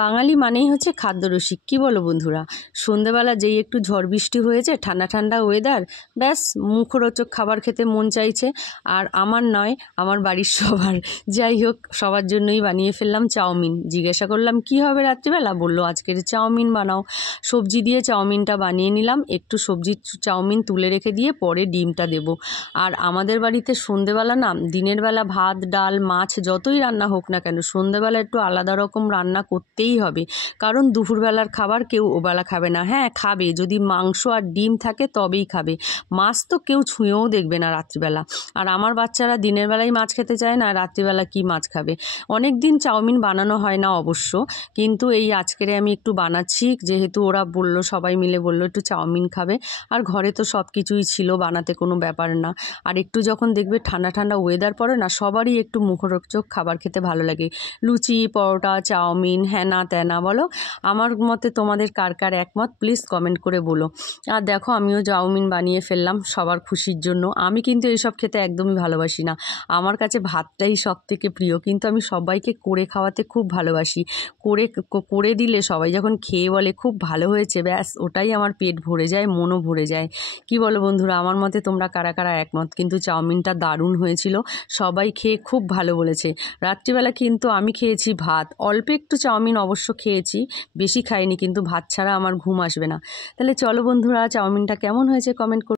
বাঙালি মানেই হচ্ছে খাদ্যরসিক, কি বলো বন্ধুরা? সন্ধেবেলা যেই একটু ঝড় বৃষ্টি হয়েছে, ঠান্ডা ঠান্ডা ওয়েদার, ব্যাস মুখরোচক খাবার খেতে মন চাইছে। আর আমার নয়, আমার বাড়ির সবার। যাই হোক, সবার জন্যই বানিয়ে ফেললাম চাউমিন। জিজ্ঞাসা করলাম কি হবে রাত্রিবেলা, বললো আজকের চাউমিন বানাও। সবজি দিয়ে চাউমিনটা বানিয়ে নিলাম। একটু সবজি চাউমিন তুলে রেখে দিয়ে পরে ডিমটা দেব। আর আমাদের বাড়িতে সন্ধেবেলা না, দিনের বেলা ভাত ডাল মাছ যতই রান্না হোক না কেন, সন্ধেবেলা একটু আলাদা রকম রান্না করতেই হবে। কারণ দুপুরবেলার খাবার কেউ ওবেলা খাবে না। হ্যাঁ খাবে, যদি মাংস আর ডিম থাকে তবেই খাবে। মাছ তো কেউ ছুঁয়েও দেখবে না রাত্রিবেলা। আর আমার বাচ্চারা দিনের বেলায় মাছ খেতে চায় না, রাত্রিবেলা কি মাছ খাবে? অনেক দিন চাউমিন বানানো হয় না অবশ্য, কিন্তু এই আজকেরে আমি একটু বানাচ্ছি, যেহেতু ওরা বললো, সবাই মিলে বললো একটু চাউমিন খাবে। আর ঘরে তো সব কিছুই ছিল, বানাতে কোনো ব্যাপার না। আর একটু যখন দেখবে ঠান্ডা ঠান্ডা ওয়েদার পড়ে না, সবারই একটু মুখরোচক খাবার খেতে ভালো লাগে। লুচি পরোটা চাউমিন হ্যানা ত্যানা বলো, আমার মতে তোমাদের কার কার একমত প্লিজ কমেন্ট করে বলো। আর দেখো আমিও চাউমিন বানিয়ে ফেললাম সবার খুশির জন্য। আমি কিন্তু এইসব খেতে একদমই ভালোবাসি না, আমার কাছে ভাতটাই সব থেকে প্রিয়, কিন্তু আমি সবাইকে করে খাওয়াতে খুব ভালোবাসি। করে দিলে সবাই যখন খেয়ে বলে খুব ভালো হয়েছে, ব্যাস ওটাই আমার পেট ভরে যায়, মনও ভরে যায়। কি বলো বন্ধুরা, আমার মতে তোমরা কারা কারা একমত? কিন্তু চাউমিনটা দারুণ হয়েছিল, সবাই খেয়ে খুব ভালো বলেছে। রাত্রিবেলা কিন্তু আমি খেয়েছি ভাত, অল্প একটু চাউমিন অবশ্য খেয়েছি, বেশি খাইনি, কিন্তু ভাত ছাড়া আমার ঘুম আসবে না। তাহলে চলো বন্ধুরা, চাউমিনটা কেমন হয়েছে কমেন্ট